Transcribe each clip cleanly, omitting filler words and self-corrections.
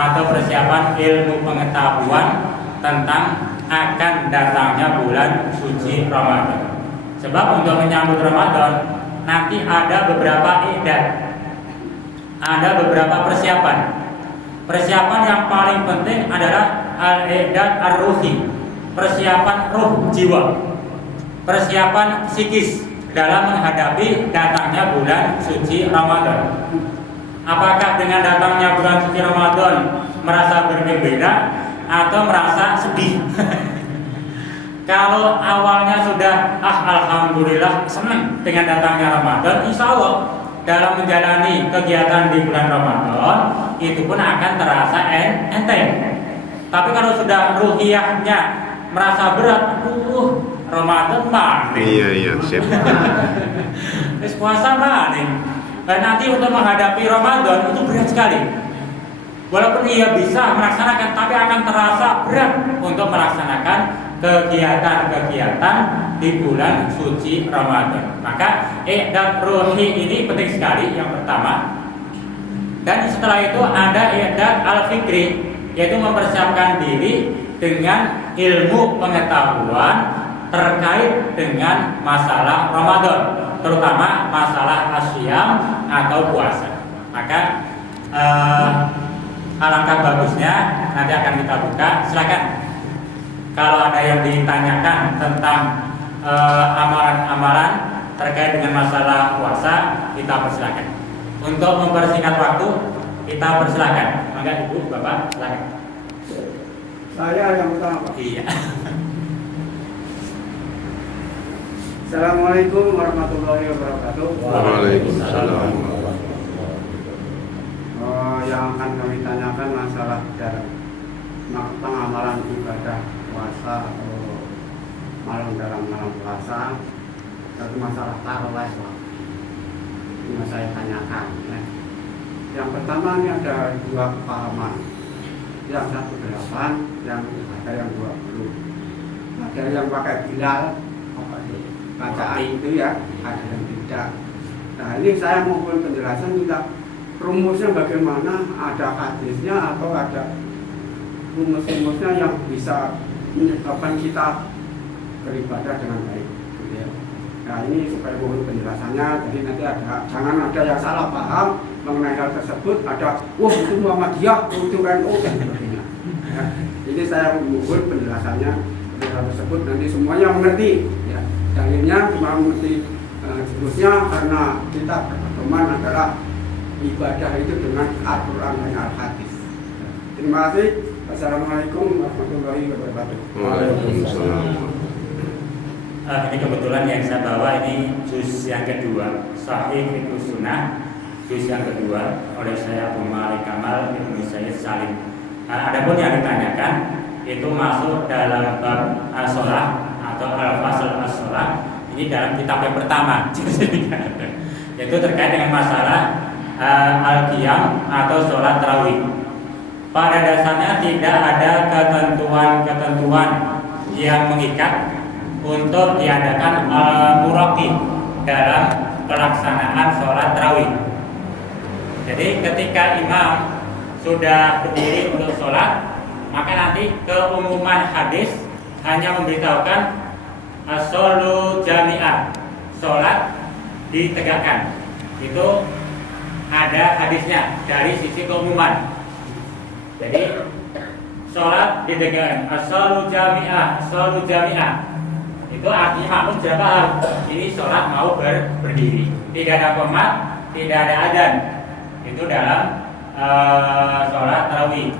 atau persiapan ilmu pengetahuan tentang akan datangnya bulan suci Ramadan. Sebab untuk menyambut Ramadan nanti ada beberapa ibadah, ada beberapa persiapan. Persiapan yang paling penting adalah al-i'dad ar-ruhi, persiapan ruh jiwa, persiapan psikis dalam menghadapi datangnya bulan suci Ramadan. Apakah dengan datangnya bulan suci Ramadan merasa bergembira atau merasa sedih? Kalau awalnya sudah alhamdulillah senang dengan datangnya Ramadan, insya Allah dalam menjalani kegiatan di bulan Ramadan itu pun akan terasa enteng. Tapi kalau sudah ruhiyahnya merasa berat, Ramadan maning. Iya siap. Terus puasa maning. Dan nanti untuk menghadapi Ramadan itu berat sekali. Walaupun ia bisa melaksanakan, tapi akan terasa berat untuk melaksanakan kegiatan-kegiatan di bulan suci Ramadan. Maka i'dad ruhi ini penting sekali yang pertama. Dan setelah itu ada i'dad al-fikri, yaitu mempersiapkan diri dengan ilmu pengetahuan terkait dengan masalah Ramadan, terutama masalah asyam atau puasa. Maka alangkah bagusnya nanti akan kita buka. Silakan. Kalau ada yang ditanyakan tentang amalan-amalan terkait dengan masalah puasa, kita persilakan. Untuk mempersingkat waktu, kita persilakan. Maka Ibu, Bapak, silakan. Saya yang utama, Pak. Iya. Assalamualaikum warahmatullahi wabarakatuh. Waalaikumsalam. Yang akan kami tanyakan masalah pengamalan ibadah puasa atau dalam malam puasa, satu masalah tarawih, Pak. Ini saya tanyakan. Yang pertama ini ada dua kepahaman. Yang satu 8, yang ada yang 20. Ada yang pakai bilal, bacaan itu ya, ada yang tidak. Nah ini saya mohon penjelasan juga rumusnya bagaimana, ada hadisnya atau ada rumus-rumusnya yang bisa menyebabkan kita beribadah dengan baik, gitu ya. Nah ini supaya mohon penjelasannya, jadi nanti jangan ada yang salah paham mengenai hal tersebut, ada itu Muhammadiyah, itu NU dan sebagainya. Ya, jadi saya mohon penjelasannya dari hal tersebut, nanti semuanya mengerti. Ya, dalilnya cuma mengerti jurusnya, karena kita berpedoman adalah ibadah itu dengan Al-Quran dan Al-Hadis. Terima kasih. Assalamualaikum warahmatullahi wabarakatuh. Waalaikumsalam. Ini kebetulan yang saya bawa ini juz yang kedua, Sahih Fiqh Sunnah, juz yang kedua oleh saya Abu Malik Kamal Ibnu Sayyid Salim. Adapun yang ditanyakan itu masuk dalam bab as-shalah atau al-fasl as-shalah, ini dalam kitab yang pertama, yaitu terkait dengan masalah al-qiyam atau sholat tarawih. Pada dasarnya tidak ada ketentuan-ketentuan yang mengikat untuk diadakan muraqi dalam pelaksanaan sholat tarawih. Jadi ketika imam sudah berdiri untuk sholat, maka nanti keumuman hadis hanya memberitahukan as-sholu jami'ah, sholat ditegakkan. Itu ada hadisnya dari sisi keumuman. Jadi sholat ditegakkan, as-sholu jami'ah, as-sholu jami'ah. Itu artinya makmum sudah paham, ini sholat mau berdiri, tidak ada qomat, tidak ada adzan. Itu dalam sholat tarawih.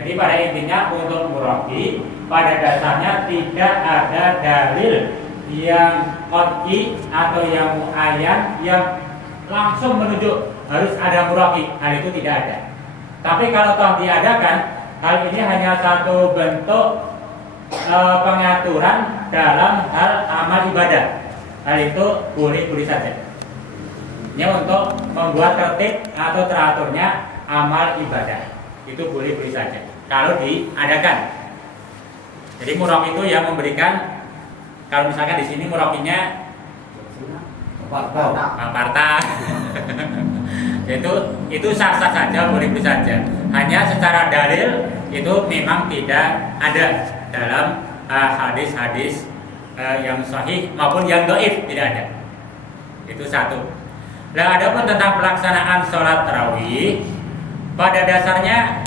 Jadi pada intinya untuk muraqi pada dasarnya tidak ada dalil yang qat'i atau yang muayyan yang langsung menunjuk harus ada muraqi. Hal itu tidak ada. Tapi kalau toh diadakan, hal ini hanya satu bentuk pengaturan dalam hal amal ibadah. Hal itu boleh-boleh saja. Ini untuk membuat tertib atau teraturnya amal ibadah. Itu boleh-boleh saja kalau diadakan. Jadi muraq itu yang memberikan, kalau misalkan di sini muraqinya aparta. Itu sah-sah saja, boleh-boleh saja. Hanya secara dalil itu memang tidak ada dalam hadis-hadis yang sahih maupun yang dhaif, tidak ada. Itu satu. Nah, adapun tentang pelaksanaan sholat tarawih, pada dasarnya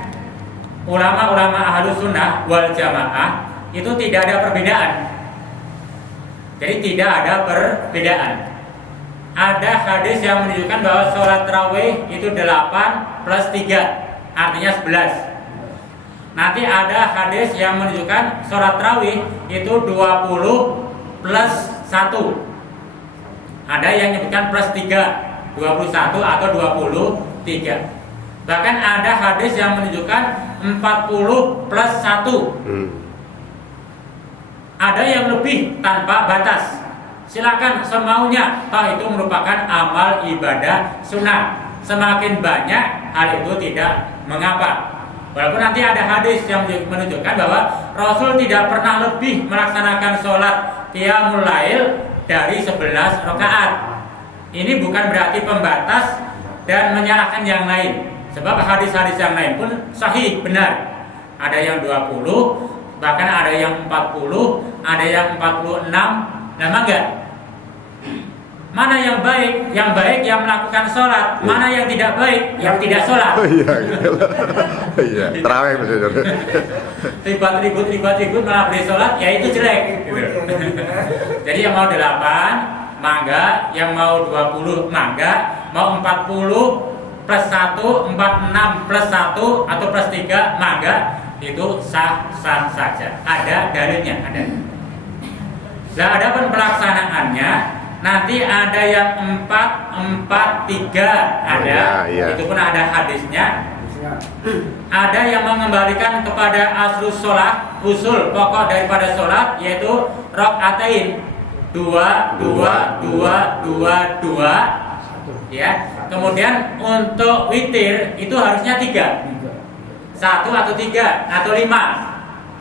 ulama-ulama ahlus sunnah wal jamaah itu tidak ada perbedaan. Jadi tidak ada perbedaan. Ada hadis yang menunjukkan bahwa sholat tarawih itu 8 plus 3, artinya 11. Nanti ada hadis yang menunjukkan sholat tarawih itu 20 plus 1. Ada yang menyebutkan plus 3, 21 atau 23. Bahkan ada hadis yang menunjukkan 40 plus 1. Ada yang lebih tanpa batas. Silakan semaunya, toh itu merupakan amal ibadah sunnah. Semakin banyak hal itu tidak mengapa. Walaupun nanti ada hadis yang menunjukkan bahwa Rasul tidak pernah lebih melaksanakan sholat qiyamul lail dari 11 rakaat. Ini bukan berarti pembatas dan menyalahkan yang lain. Sebab hadis-hadis yang lain pun sahih, benar. Ada yang 20, bahkan ada yang 40, ada yang 46. Nama enggak? Mana yang baik? Yang baik yang melakukan sholat. Mana yang tidak baik? Yang tidak sholat. Iya, terawih maksudnya. Ribut malah beli sholat, ya itu jelek. Jadi yang mau 8, mangga. Yang mau 20, mangga. Mau 40 plus 1, 46 plus 1 atau plus 3, mangga. Itu sah-sah saja. Ada dalilnya, ada. Nah, adapun pelaksanaannya nanti ada yang 4-4-3 ada, ya. Itu pun ada hadisnya. Ada yang mengembalikan kepada aslus sholat, usul pokok daripada sholat, yaitu rokaatain 2 ya. Kemudian untuk witir itu harusnya 3, 1 atau 3 atau 5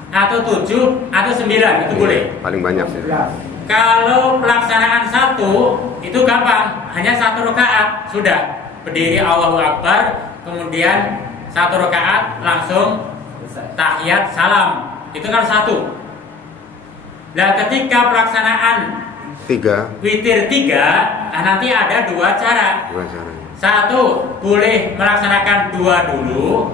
atau 7 atau 9 itu boleh. Paling banyak sih. Kalau pelaksanaan 1 itu gampang, hanya 1 rakaat sudah. Berdiri Allahu Akbar, kemudian 1 rakaat langsung tahiyat salam. Itu kan 1. Nah, ketika pelaksanaan 3 witir 3, nanti ada 2 cara. 2 cara. 1 boleh melaksanakan 2 dulu,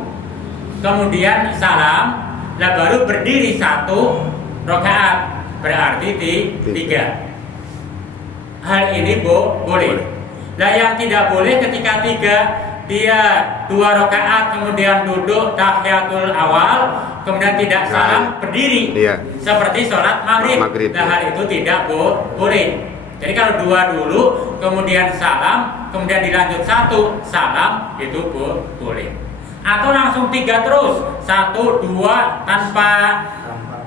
kemudian salam. Nah, baru berdiri 1 rakaat, berarti 3. Hal ini boleh. Nah, yang tidak boleh ketika 3 dia 2 rakaat kemudian duduk tahiyatul awal, kemudian tidak salam, berdiri. Iya. Seperti sholat maghrib. Nah, hal itu tidak boleh. Jadi kalau 2 dulu, kemudian salam, kemudian dilanjut 1 salam, itu boleh. Atau langsung 3 terus, 1, 2 tanpa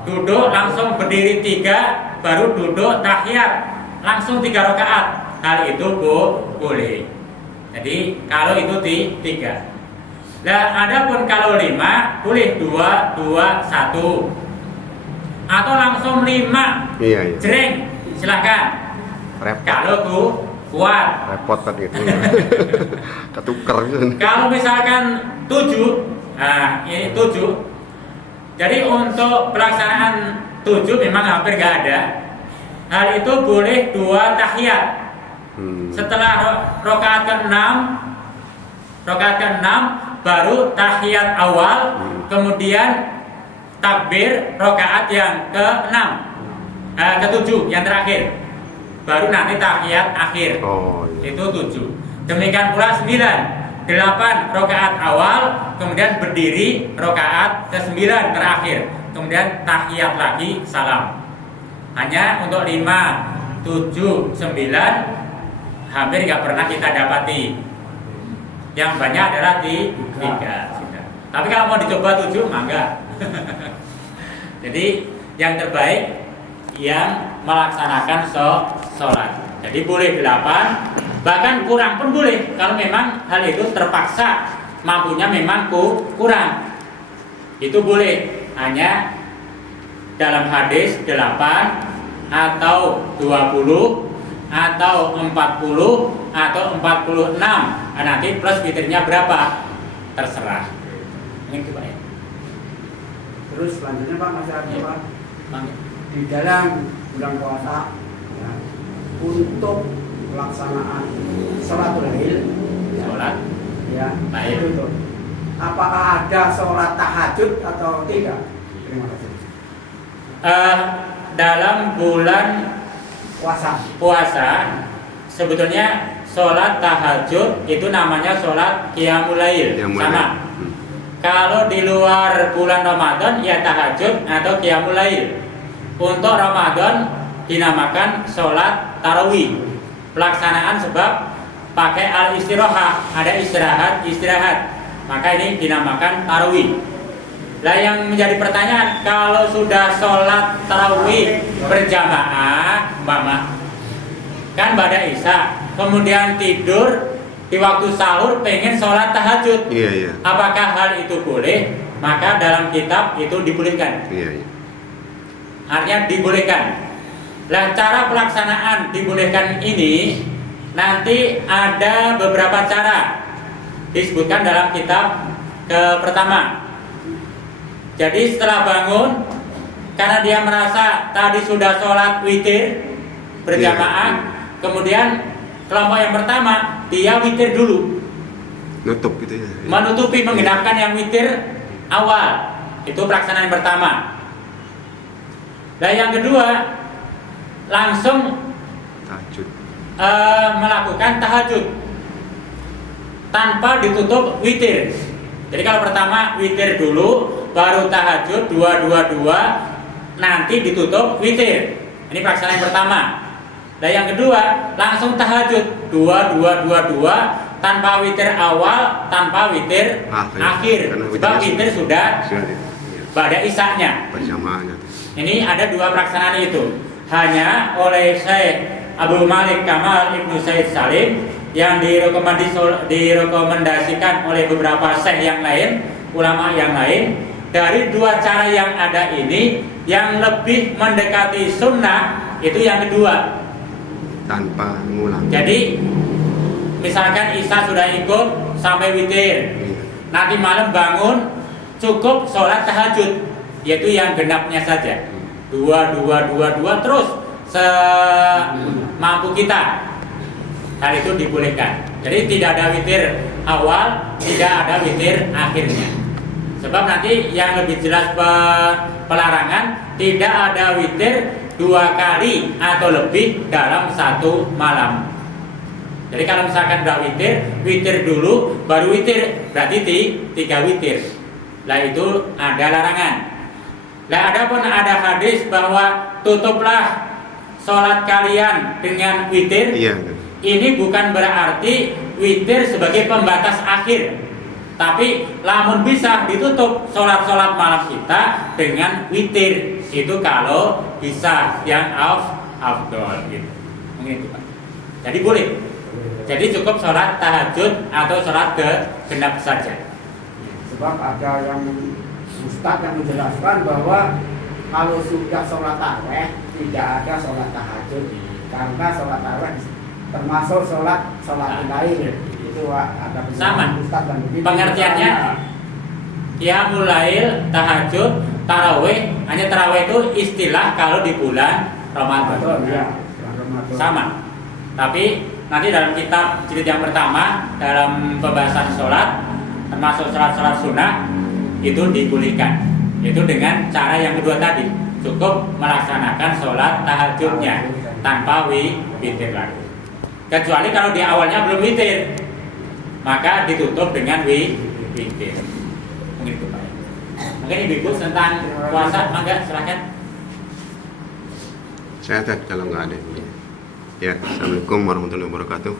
duduk, langsung berdiri 3, baru duduk tahiyat, langsung 3 rakaat. Hal itu boleh. Jadi kalau itu 3. Nah, adapun kalau 5 boleh 2, 2, 1. Atau langsung 5. Iya. Jreng, silakan. Repot. Kalau tuh kuat. Repot kan gitu. Ketuker gitu. Kalau misalkan 7, nah ini 7. Jadi untuk pelaksanaan 7 memang hampir nggak ada. Hal itu boleh 2 tahiyat. Setelah rakaat ke-6 baru tahiyat awal, kemudian takbir rakaat yang ke-6, ke-7 yang terakhir. Baru nanti tahiyat akhir. Itu 7. Demikian pula 9, 8 rakaat awal, kemudian berdiri rakaat ke-9 terakhir, kemudian tahiyat lagi salam. Hanya untuk 5, 7, 9 hampir nggak pernah kita dapati. Yang banyak adalah 3. Tapi kalau mau dicoba 7, mangga. Jadi yang terbaik yang melaksanakan sholat. Jadi boleh 8, bahkan kurang pun boleh. Kalau memang hal itu terpaksa, mampunya memang kurang, itu boleh. Hanya dalam hadis 8 atau 20 atau 40 atau 46. Nanti plus witirnya berapa? Terserah. Mungkin itu Pak ya. Terus selanjutnya Pak masih ada Ya. Pak Mangga. di dalam bulan puasa ya, untuk pelaksanaan sholatul lail Sholat ya Lail. itu tuh. Apakah ada sholat tahajud atau tidak? Terima kasih. Dalam bulan puasa sebetulnya sholat tahajud itu namanya sholat qiyamul lail, Yang sama. mulai. Kalau di luar bulan Ramadan ya tahajud atau qiyamul lail. Untuk Ramadan dinamakan sholat tarawih. Pelaksanaan sebab pakai al-istirahah, ada istirahat. Maka ini dinamakan tarawih. Lah yang menjadi pertanyaan, kalau sudah sholat tarawih berjamaah, Mama, kan pada Isya, kemudian tidur di waktu sahur pengen sholat tahajud, Iya, iya. apakah hal itu boleh? Maka dalam kitab itu dibolehkan. Iya, iya. Artinya dibolehkan. Lah cara pelaksanaan dibolehkan ini nanti ada beberapa cara disebutkan dalam kitab pertama. Jadi setelah bangun, karena dia merasa tadi sudah sholat witir berjamaah, kemudian kelompok yang pertama dia witir dulu, Nutup gitu ya. menutupi menggenapkan yang witir awal. Itu pelaksanaan yang pertama. Nah yang kedua langsung Tahajud. melakukan tahajud tanpa ditutup witir. Jadi kalau pertama witir dulu, baru tahajud 222, nanti ditutup witir. Ini pelaksanaan yang pertama. Dan yang kedua langsung tahajud 2222 tanpa witir awal, tanpa witir akhir. Karena Sebab witir sudah iya. pada isaknya. Berjamaahnya. Ini ada dua pelaksanaan itu. Hanya oleh Syekh Abu Malik Kamal Ibnu Said Salim yang direkomendasikan oleh beberapa syekh yang lain, ulama yang lain. Dari dua cara yang ada ini, yang lebih mendekati sunnah itu yang kedua. Tanpa ngulang. Jadi misalkan Isya sudah ikut sampai witir, Iya. nanti malam bangun cukup sholat tahajud, yaitu yang genapnya saja 2222 terus semampu kita. Hal itu dibolehkan. Jadi tidak ada witir awal, tidak ada witir akhirnya. Sebab nanti yang lebih jelas pelarangan tidak ada witir 2 kali atau lebih dalam satu malam. Jadi kalau misalkan udah witir dulu baru witir, berarti 3 witir. Lah itu ada larangan. Lah adapun ada hadis bahwa tutuplah sholat kalian dengan witir. Iya. Ini bukan berarti witir sebagai pembatas akhir, tapi lamun bisa ditutup sholat malam kita dengan witir, itu kalau bisa yang afdol gitu. Mungkin itu Pak. Jadi boleh. Jadi cukup sholat tahajud atau sholat genap saja. Sebab ada yang Ustadz yang menjelaskan bahwa kalau sudah sholat tarawih tidak ada sholat tahajud, karena sholat tarawih termasuk sholat lain. Itu ada Sama. Ustadz dan begitu. Pengertiannya qiyamul lail, tahajud, tarawih. Hanya tarawih itu istilah kalau di bulan Ramadan. Ya, Ramadan. Sama. Tapi nanti dalam kitab jilid yang pertama dalam pembahasan sholat, termasuk sholat sunnah, itu dibolehkan. Itu dengan cara yang kedua tadi, cukup melaksanakan sholat tahajudnya tanpa witir lagi. Kecuali kalau di awalnya belum witir, maka ditutup dengan witir. Mungkin itu Pak. Mungkin ibu tentang puasa, mangga silakan. Saya ada kalau nggak ada. Ya, assalamualaikum warahmatullahi wabarakatuh.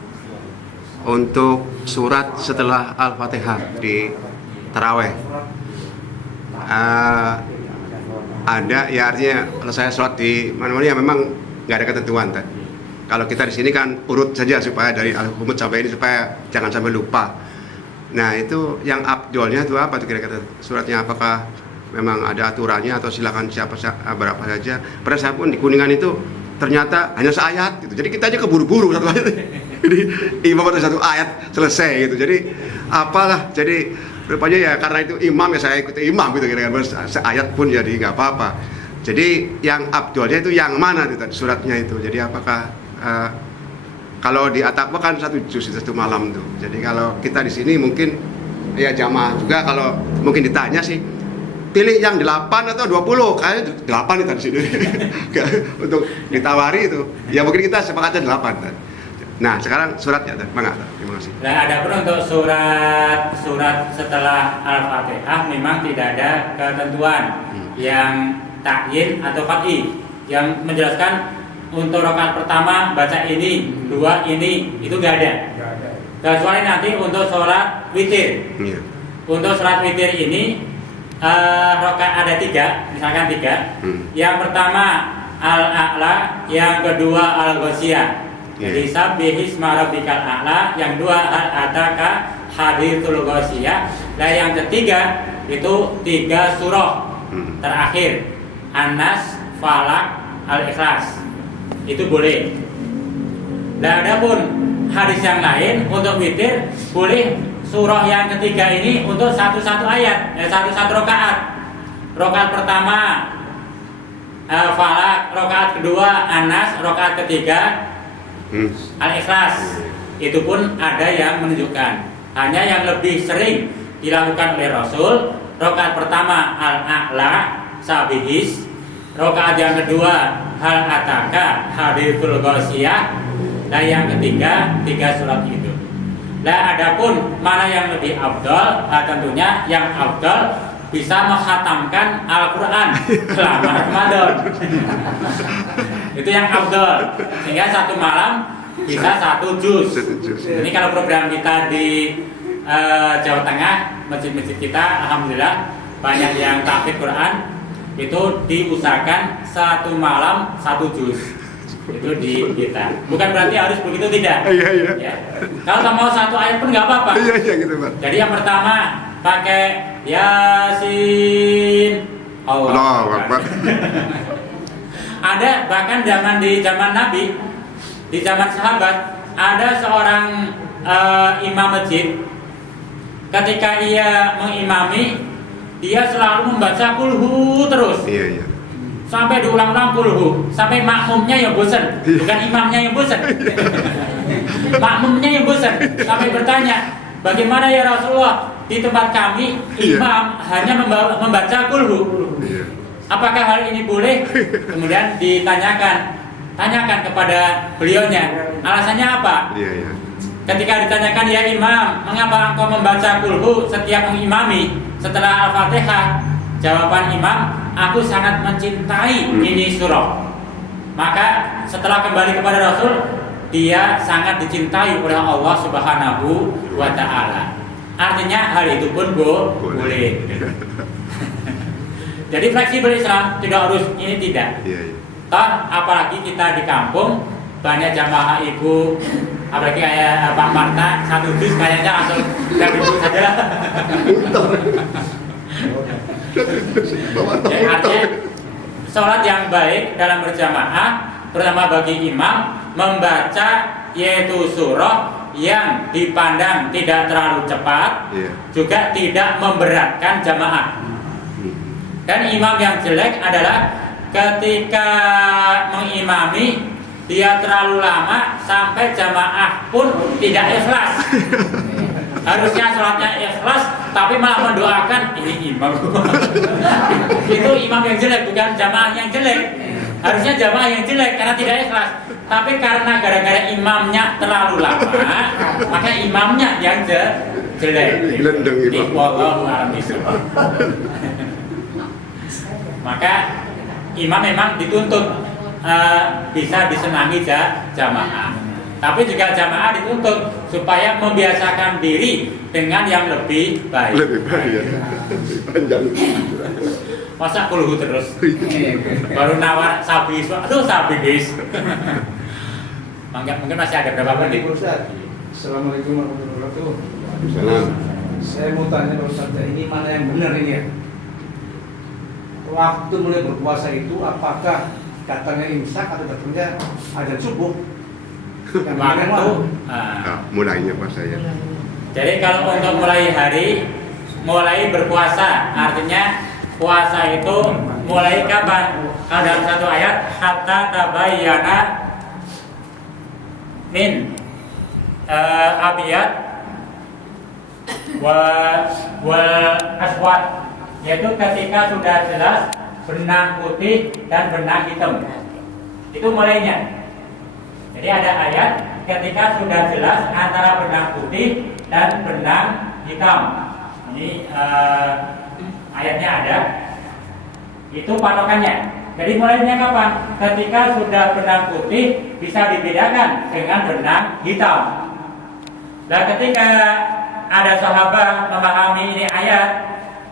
Untuk surat setelah Al-Fatihah di taraweh, ada ya, artinya kalau saya sholat di mana-mana ya memang nggak ada ketentuan. Kalau kita di sini kan urut saja supaya dari al-qunut sampai ini supaya jangan sampai lupa. Nah itu yang abdolnya itu apa tuh kira-kira suratnya, apakah memang ada aturannya atau silakan berapa saja. Pada saat pun di Kuningan itu ternyata hanya seayat gitu. Jadi kita aja keburu-buru satu ayat. Jadi imam ada satu ayat selesai gitu. Jadi apalah, jadi rupanya ya karena itu imam ya saya ikuti imam gitu kira-kira seayat pun jadi nggak apa-apa. Jadi yang abdolnya itu yang mana itu suratnya itu? Jadi apakah kalau di At-Taqwa kan 1 juz itu 1 malam tuh. Jadi kalau kita di sini mungkin ya jamaah juga kalau mungkin ditanya sih pilih yang 8 atau 20, kayaknya 8 itu di sini. Untuk ditawari itu. Ya mungkin kita sepakatnya 8 kan. Nah, sekarang suratnya terima kasih. Nah, ada pun untuk surat setelah Al-Fatihah memang tidak ada ketentuan yang takyin atau qat'i yang menjelaskan untuk rakaat pertama baca ini, 2 ini, itu nggak ada. Kecuali nanti untuk sholat witir. Iya. Untuk sholat witir ini rakaat ada 3, misalkan 3. Yang pertama Al-A'la, yang kedua Al-Ghasyiyah. Jadi sabbihisma rabbikal a'la, yang 2 hal ataka hadithul ghasyiyah. Nah, yang ketiga itu 3 surah terakhir, An-Nas, Falaq, Al-Ikhlas. Itu boleh. Nah, adapun hadis yang lain untuk witir boleh surah yang ketiga ini untuk satu ayat, satu rakaat. Rakaat pertama Falaq, rakaat kedua An-Nas, rakaat ketiga Al-Ikhlas. Itu pun ada yang menunjukkan. Hanya yang lebih sering dilakukan oleh Rasul, rakaat pertama Al-A'la, Sabihis, rakaat yang kedua Hal Ataka, Hadithul Ghasyiyah, dan yang ketiga 3 surat itu. Nah, adapun mana yang lebih afdal, tentunya yang afdal bisa menghatamkan Al-Quran selama Ramadan. Itu yang afdal, sehingga 1 malam bisa 1 juz. Ini kalau program kita di Jawa Tengah, masjid-masjid kita alhamdulillah banyak yang tahfidz Quran, itu diusahakan 1 malam 1 juz. Itu di kita. Bukan berarti harus begitu, tidak. Iya. Ya. Kalau mau 1 ayat pun nggak apa-apa. Iya gitu, Pak. Jadi yang pertama pakai Yasin. Allahu Akbar. Ada bahkan di zaman Nabi, di zaman sahabat, ada seorang imam masjid. Ketika ia mengimami, dia selalu membaca kulhu terus. Iya. Sampai diulang-ulang kulhu, sampai makmumnya yang bosan, bukan imamnya yang bosan. Makmumnya yang bosan, sampai bertanya, bagaimana ya Rasulullah, di tempat kami imam hanya membaca kulhu. Apakah hal ini boleh? Kemudian tanyakan kepada beliaunya, alasannya apa? Iya. Ketika ditanyakan, ya imam, mengapa engkau membaca kulhu setiap mengimami setelah Al-Fatihah? Jawaban imam, aku sangat mencintai ini surah. Maka setelah kembali kepada Rasul, dia sangat dicintai oleh Allah Subhanahu wa Ta'ala. Artinya hal itu pun boleh. Jadi fleksibel Islam, tidak harus ini, tidak. Toh apalagi kita di kampung, banyak jamaah ibu, apalagi kayak Pak Marta, 1 juz kayaknya langsung dari ibu saja. Ya, artinya sholat yang baik dalam berjamaah, terutama bagi imam, membaca yaitu surah yang dipandang tidak terlalu cepat, juga tidak memberatkan jamaah. Dan imam yang jelek adalah ketika mengimami dia terlalu lama sampai jamaah pun tidak ikhlas. Harusnya sholatnya ikhlas, tapi malah mendoakan ini imam. Itu imam yang jelek, bukan jamaah yang jelek. Harusnya jamaah yang jelek karena tidak ikhlas. Tapi karena gara-gara imamnya terlalu lama, maka imamnya yang jelek. Wallahu a'lam bishawab. Maka imam memang dituntut bisa disenangi jamaah. Tapi juga jamaah dituntut supaya membiasakan diri dengan yang lebih baik. Lebih panjang. Masa kulhu terus. Baru nawar sabis. Aduh sabis. Mungkin masih ada berapa menit? Assalamualaikum warahmatullahi wabarakatuh. Salam. Saya mau tanya Pak Ustaz, ini mana yang benar ini ya? Waktu mulai berpuasa itu apakah datangnya imsak atau datangnya azan subuh? Waktu Mulainya pas saya. jadi kalau untuk mulai hari mulai berpuasa. Artinya puasa itu mulai kapan? Kalau dalam satu ayat, hatta tabayyana min abiyat wal aswad, yaitu ketika sudah jelas benang putih dan benang hitam. Itu mulainya. Jadi ada ayat ketika sudah jelas antara benang putih dan benang hitam. Ini ayatnya ada. Itu patokannya. Jadi mulainya kapan? Ketika sudah benang putih bisa dibedakan dengan benang hitam. Nah, ketika ada sahabat memahami ini ayat,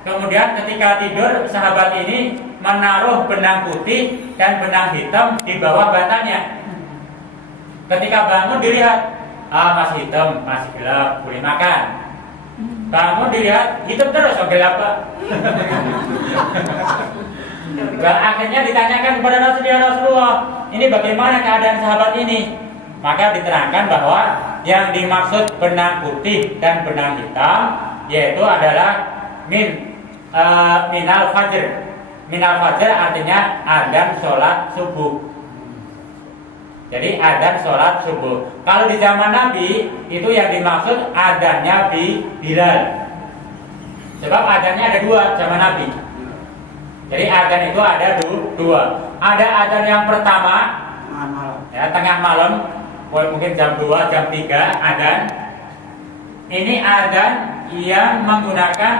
kemudian ketika tidur sahabat ini menaruh benang putih dan benang hitam di bawah bantalnya. Ketika bangun dilihat, masih hitam, masih gelap, boleh makan. Bangun dilihat, hitam terus, gelap Pak. Dan akhirnya ditanyakan kepada Rasulullah, ini bagaimana keadaan sahabat ini? Maka diterangkan bahwa yang dimaksud benang putih dan benang hitam yaitu adalah minal fajr. Minal fajr artinya adzan sholat subuh. Jadi adzan sholat subuh. Kalau di zaman Nabi itu yang dimaksud adzannya Bilal. Sebab adzannya ada dua zaman Nabi. Jadi adzan itu ada dua. Ada adzan yang pertama ya, tengah malam, mungkin jam 2, jam 3 adzan. Ini adzan yang menggunakan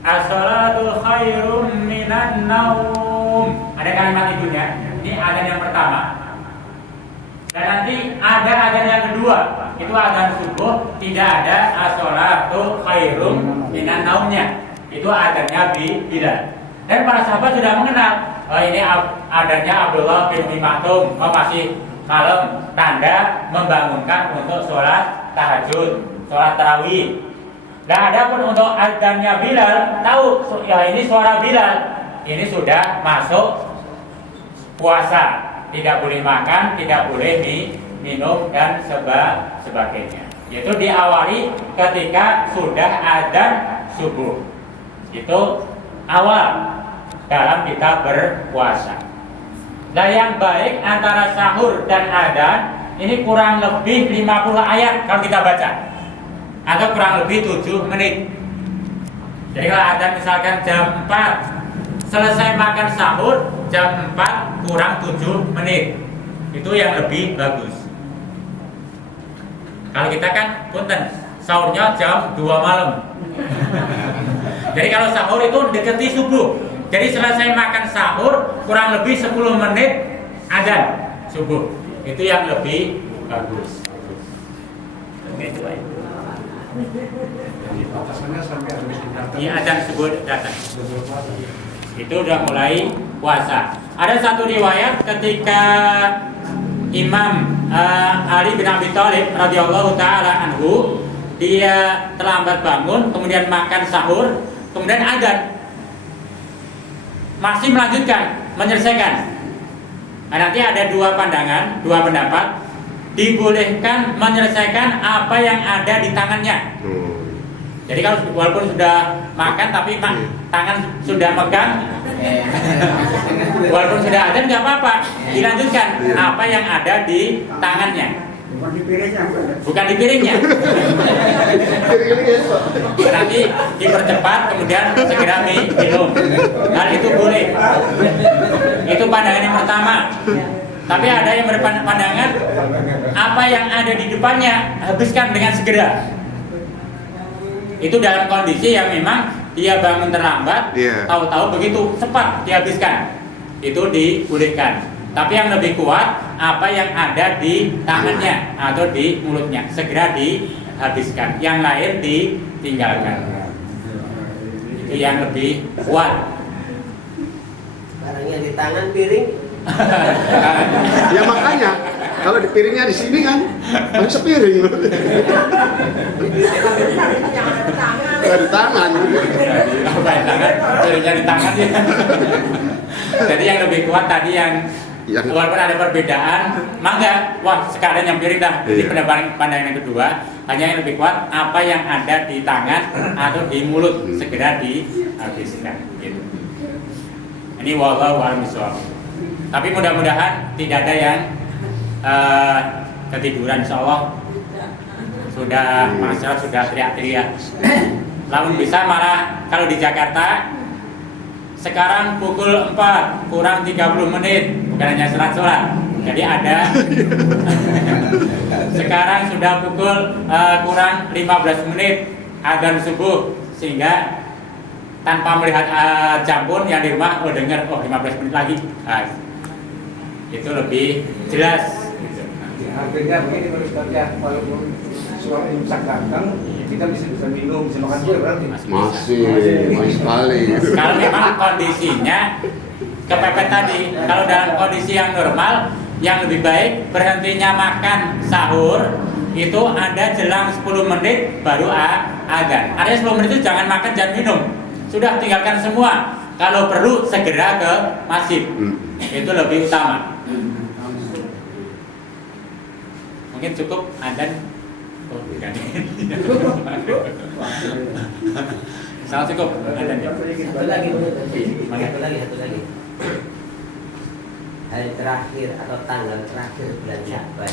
as-salatu khairum minan naum. Ada kalimat itunya. Ini adzan yang pertama. Dan nanti ada adzan yang kedua, itu adzan subuh, tidak ada as-salatu khairum minan naumnya. Itu adzannya Bilal. Dan para sahabat sudah mengenal, ini adzannya Abdullah bin Umi Maktum, masih malam, tanda membangunkan untuk sholat tahajud, sholat tarawih. Dan adapun untuk adzannya Bilal, tahu ya ini suara Bilal, ini sudah masuk puasa, tidak boleh makan, tidak boleh minum dan sebagainya. Yaitu diawali ketika sudah adzan subuh. Itu awal dalam kita berpuasa. Nah, yang baik antara sahur dan adzan ini kurang lebih 50 ayat kalau kita baca, atau kurang lebih 7 menit. Jadi kalau adzan misalkan jam 4, selesai makan sahur jam 4 kurang 7 menit. Itu yang lebih bagus. Kalau kita kan punten, sahurnya jam 2 malam. Jadi kalau sahur itu deketi subuh. Jadi selesai makan sahur kurang lebih 10 menit adzan subuh. Itu yang lebih bagus. Itu baik. Batasannya sampai habis datang. Iya, adzan subuh datang. Itu udah mulai puasa. Ada satu riwayat ketika Imam Ali bin Abi Thalib radhiyallahu taala anhu, dia terlambat bangun, kemudian makan sahur, kemudian adzan, masih melanjutkan, menyelesaikan. Nah, nanti ada dua pandangan, dua pendapat. Dibolehkan menyelesaikan apa yang ada di tangannya. Jadi kalau walaupun sudah makan tapi tangan sudah megang, walaupun sudah adzan nggak apa-apa, dilanjutkan apa yang ada di tangannya. Bukan di piringnya. Bukan di piringnya. Nanti dipercepat kemudian segera minum. Hal itu boleh. Itu pandangan yang pertama. Tapi ada yang berpandangan apa yang ada di depannya habiskan dengan segera. Itu dalam kondisi yang memang dia bangun terlambat, tahu-tahu begitu cepat dihabiskan. Itu dibolehkan. Tapi yang lebih kuat apa yang ada di tangannya atau di mulutnya segera dihabiskan. Yang lain ditinggalkan. Itu yang lebih kuat. Barangnya di tangan, piring. Ya makanya kalau di piringnya di sini kan harus sepiring. Di tangan. Apa di tangan? Piringnya di tangan ya. Jadi yang lebih kuat tadi yang Yang- walaupun ada perbedaan, mangga, wah sekalian yang piring dah. Jadi Iya. pandangan yang kedua, hanya yang lebih kuat apa yang ada di tangan atau di mulut segera dihabiskan. Gitu. Ini wallahu a'lam bishawab. Tapi mudah-mudahan tidak ada yang ketiduran, insyaallah sudah masyarakat sudah teriak-teriak. Lamun bisa malah kalau di Jakarta sekarang pukul 4 kurang 30 menit, bukan hanya sholat. Jadi ada sekarang sudah pukul kurang 15 menit adzan subuh, sehingga tanpa melihat jam pun yang di rumah dengar 15 menit lagi. Itu lebih jelas. Artinya begini menurut saya, walaupun suara imsak datang, kita bisa minum, bisa makan kue berarti. Masih sekali. Kalau memang kondisinya kepepet tadi, kalau dalam kondisi yang normal, yang lebih baik berhentinya makan sahur itu ada jelang 10 menit baru adzan. Artinya 10 menit itu jangan makan, jangan minum. Sudah tinggalkan semua. Kalau perlu segera ke masjid. Itu lebih utama. Mungkin cukup adzan. Oh, bukan. Salah cukup adzan. Satu lagi satu lagi. Hari terakhir atau tanggal terakhir bulan Sya'ban,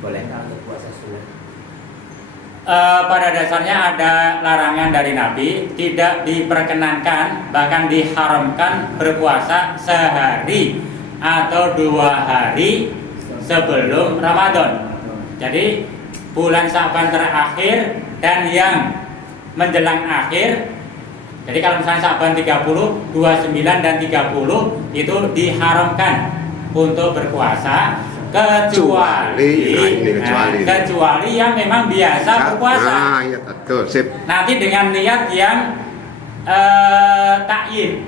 bolehkah untuk puasa sunnah? Pada dasarnya ada larangan dari Nabi, tidak diperkenankan bahkan diharamkan berpuasa sehari atau 2 hari sebelum Ramadan. Jadi bulan Sya'ban terakhir dan yang menjelang akhir. Jadi kalau misalnya Sya'ban 30, 29 dan 30 itu diharamkan untuk berpuasa kecuali yang memang biasa berpuasa. Nah, iya betul, sip. Nanti dengan niat yang takyin.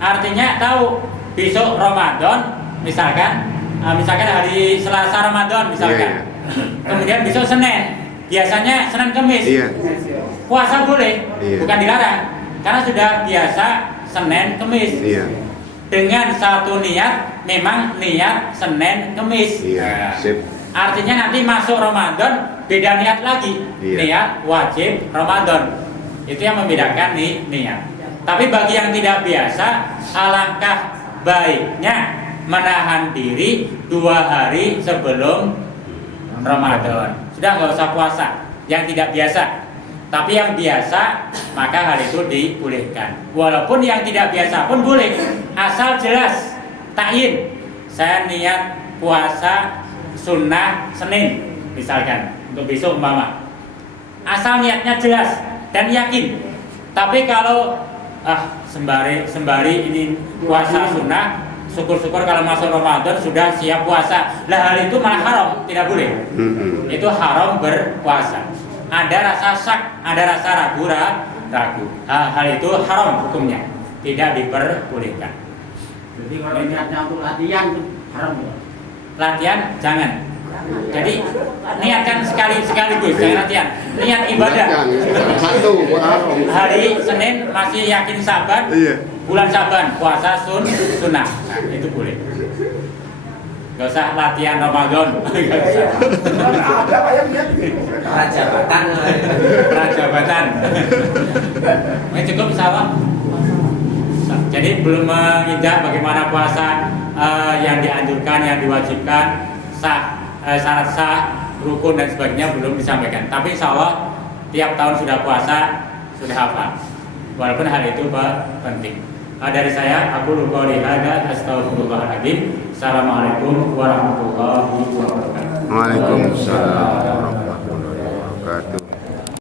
Artinya tahu besok Ramadan misalkan hari Selasa Ramadan misalkan. Kemudian besok Senin. Biasanya Senin Kamis. Iya. Puasa boleh, Iya. bukan dilarang. Karena sudah biasa Senin Kamis. Iya. Dengan satu niat, memang niat Senin Kamis. Iya, sip. Artinya nanti masuk Ramadan beda niat lagi. Iya. Niat wajib Ramadan. Itu yang membedakan niat. Tapi bagi yang tidak biasa, alangkah baiknya menahan diri 2 hari sebelum Ramadan. Sudah nggak usah puasa. Yang tidak biasa. Tapi yang biasa, maka hal itu dibolehkan. Walaupun yang tidak biasa pun boleh, asal jelas takyin. Saya niat puasa sunnah Senin, misalkan untuk besok umpama. Asal niatnya jelas dan yakin. Tapi kalau sembari ini puasa sunnah, syukur-syukur kalau masuk Ramadan sudah siap puasa. Lah hal itu malah haram, tidak boleh. Itu haram berpuasa. Ada rasa syak, ada rasa ragu. Hal itu haram hukumnya, tidak diperbolehkan. Jadi kalau niatnya untuk latihan itu haram ya? Latihan jangan. Jadi niatkan sekaligus, jangan latihan. Niat ibadah. Satu buat haram. Hari Senin masih yakin Sya'ban, Iya. bulan Sya'ban puasa sunnah. Nah, itu boleh. Gak usah latihan Ramadan. Gak usah. Ada Pak yang lihat. Rajabatan. Ini cukup insyaallah. Jadi belum menginjak bagaimana puasa yang dianjurkan, yang diwajibkan, syarat sah, rukun dan sebagainya belum disampaikan. Tapi insyaallah tiap tahun sudah puasa, sudah hafal. Walaupun hal itu penting. Dari saya, aku lupa lihada, astagfirullahaladzim. Assalamualaikum warahmatullahi wabarakatuh. Waalaikumsalam warahmatullahi wabarakatuh.